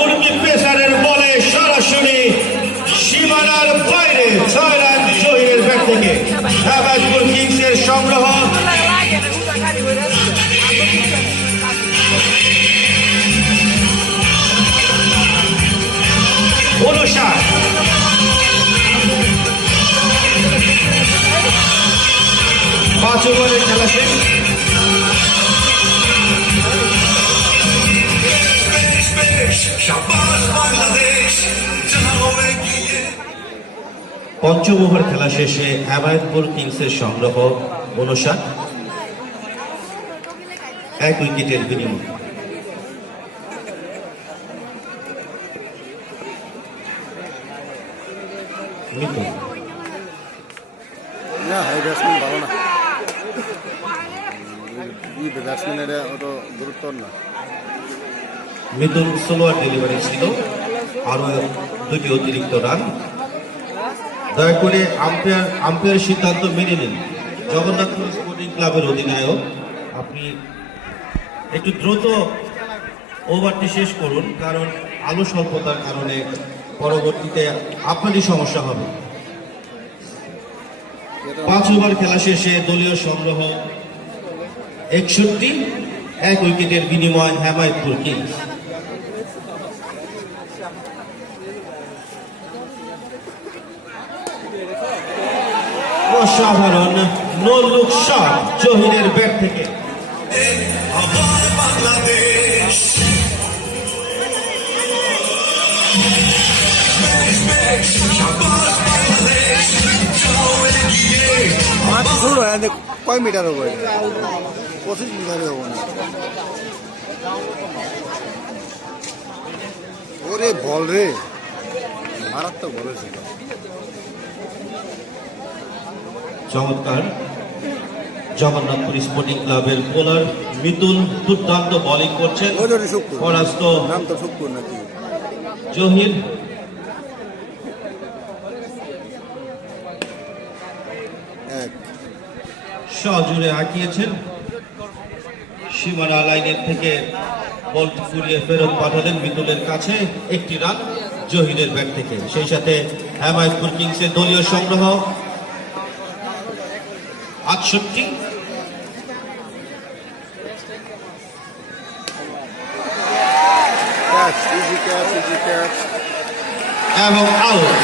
উর্মি পেসারের বলে সরাসরি সীমানার বাইরে 6 রান জহিরের ব্যাট থেকে। হেমায়তপুর কিংসের সংগ্রহ। পাঁচ ওভারের খেলা শেষ। পঞ্চম ওভার খেলা শেষে হেমায়তপুর কিংসের সংগ্রহ 59, 1 উইকেটের বিনিময়। মিতুল ভালো না, ব্যাটসম্যানের অত গুরুত্ব না। মিতুল স্লোয়ার ডেলিভারি ছিল, আরো 2টি অতিরিক্ত রান। দয়া করে আম্পায়ার সিদ্ধান্ত মেনে নিন। জগন্নাথপুর স্পোর্টিং ক্লাবের অধিনায়ক, আপনি একটু দ্রুত ওভারটি শেষ করুন, কারণ আলো স্বল্পতার কারণে পরবর্তীতে আপনারই সমস্যা হবে। 5 ওভার খেলা শেষে দলীয় সংগ্রহ 61, 1 উইকেটের বিনিময় হেমায়তপুর কিংস। অসাধারণ নো লুক শট জহিরের ব্যাট থেকে। কয় মিটার হবে? 25 মিটার হবো না। ওরে বল রে, মারাত্মক বল ছিল। চমৎকার জগন্নাথপুর স্পোর্টিং ক্লাবের বোলার মিতুল দুর্দান্ত বোলিং করছেন। পরাস্ত নাম তো শুক্কুর নাকি জহির। সজোরে আঁকিয়েছেন, সীমানা লাইনের থেকে বলটি ঘুরিয়ে ফেরত পাঠালেন মিতুলের কাছে। 1টি রান জহিরের ব্যাট থেকে। সেই সাথে হেমায়তপুর কিংসের দলীয় সংগ্রহ 68 এবং আউট।